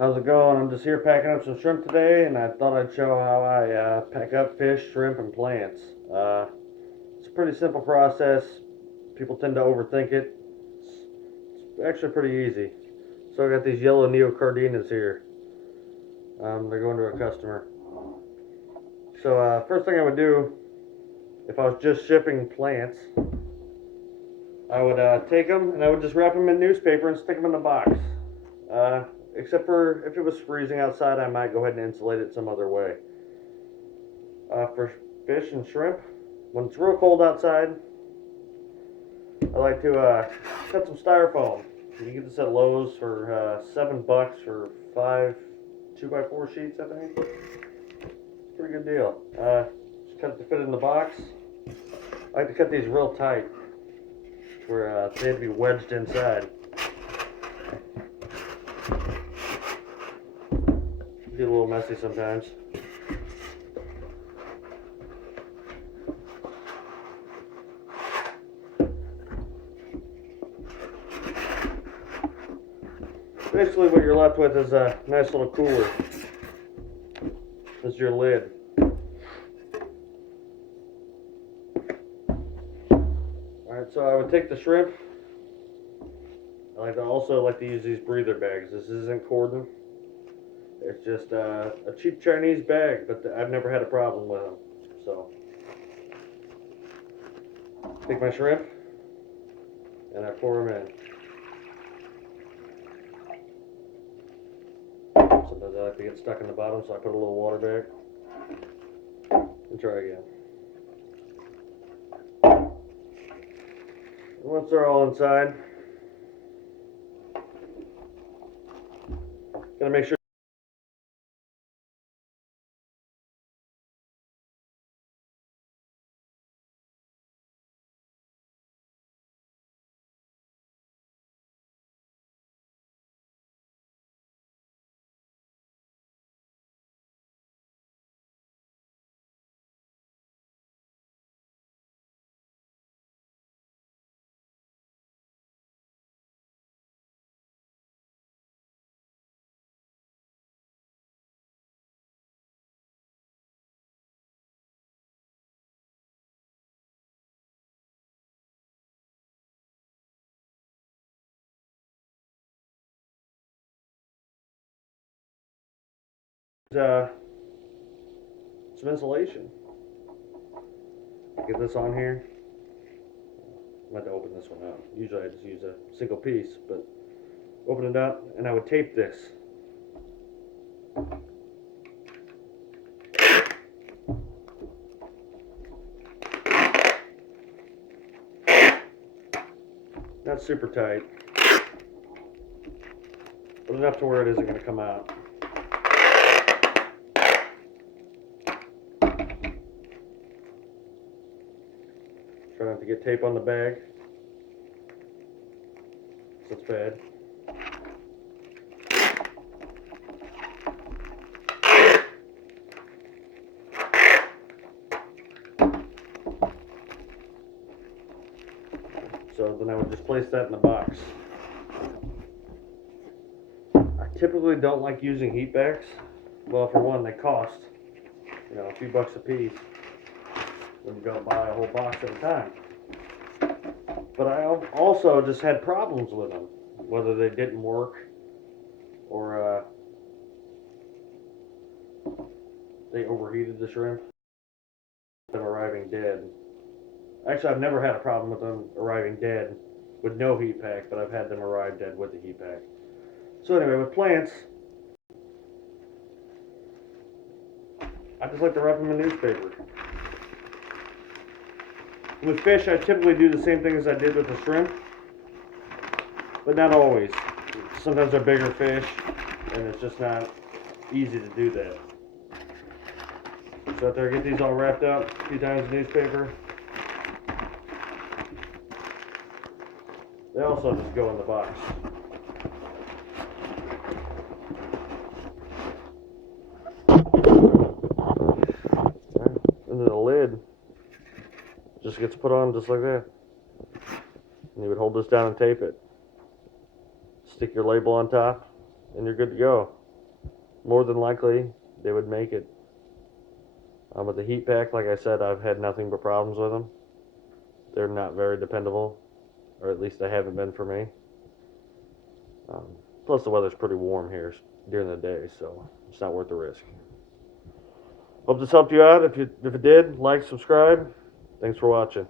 How's it going? I'm just here packing up some shrimp today, and I thought I'd show how I pack up fish, shrimp, and plants. It's a pretty simple process. People tend to overthink it. It's actually pretty easy. So I got these yellow neocardinas here. They're going to a customer. So first thing I would do, if I was just shipping plants, I would take them and I would just wrap them in newspaper and stick them in a box. Except for if it was freezing outside, I might go ahead and insulate it some other way. For fish and shrimp, when it's real cold outside, I like to cut some styrofoam. You can get this at Lowe's for $7 for 5 2x4 sheets, I think. Pretty good deal. Just cut it to fit in the box. I like to cut these real tight, where they have to be wedged inside. Get a little messy sometimes. Basically what you're left with is a nice little cooler. This is your lid. Alright, so I would take the shrimp. I also like to use these breather bags. This isn't cordon. It's just a cheap Chinese bag, but I've never had a problem with them. So, take my shrimp and I pour them in. Sometimes I like to get stuck in the bottom, so I put a little water back and try again. And once they're all inside, gotta make sure. Some insulation. Get this on here. I'm about to open this one out. Usually I just use a single piece, but open it up and I would tape this. Not super tight, but enough to where it isn't going to come out. Try not to get tape on the bag. That's bad. So then I would just place that in the box. I typically don't like using heat packs. Well, for one, they cost, a few bucks a piece when you go buy a whole box at a time. But I also just had problems with them, whether they didn't work or they overheated the shrimp, them arriving dead. Actually, I've never had a problem with them arriving dead with no heat pack, but I've had them arrive dead with the heat pack. So anyway, with plants, I just like to wrap them in newspaper. With fish, I typically do the same thing as I did with the shrimp, but not always. Sometimes they're bigger fish, and it's just not easy to do that. So after I get these all wrapped up, a few times in newspaper, they also just go in the box. And then the lid just gets put on just like that. And you would hold this down and tape it. Stick your label on top, and you're good to go. more than likely they would make it. With the heat pack, like I said, I've had nothing but problems with them. They're not very dependable, or at least they haven't been for me. Um, Plus, the weather's pretty warm here during the day, so it's not worth the risk. Hope this helped you out. If it did, like, subscribe. Thanks for watching.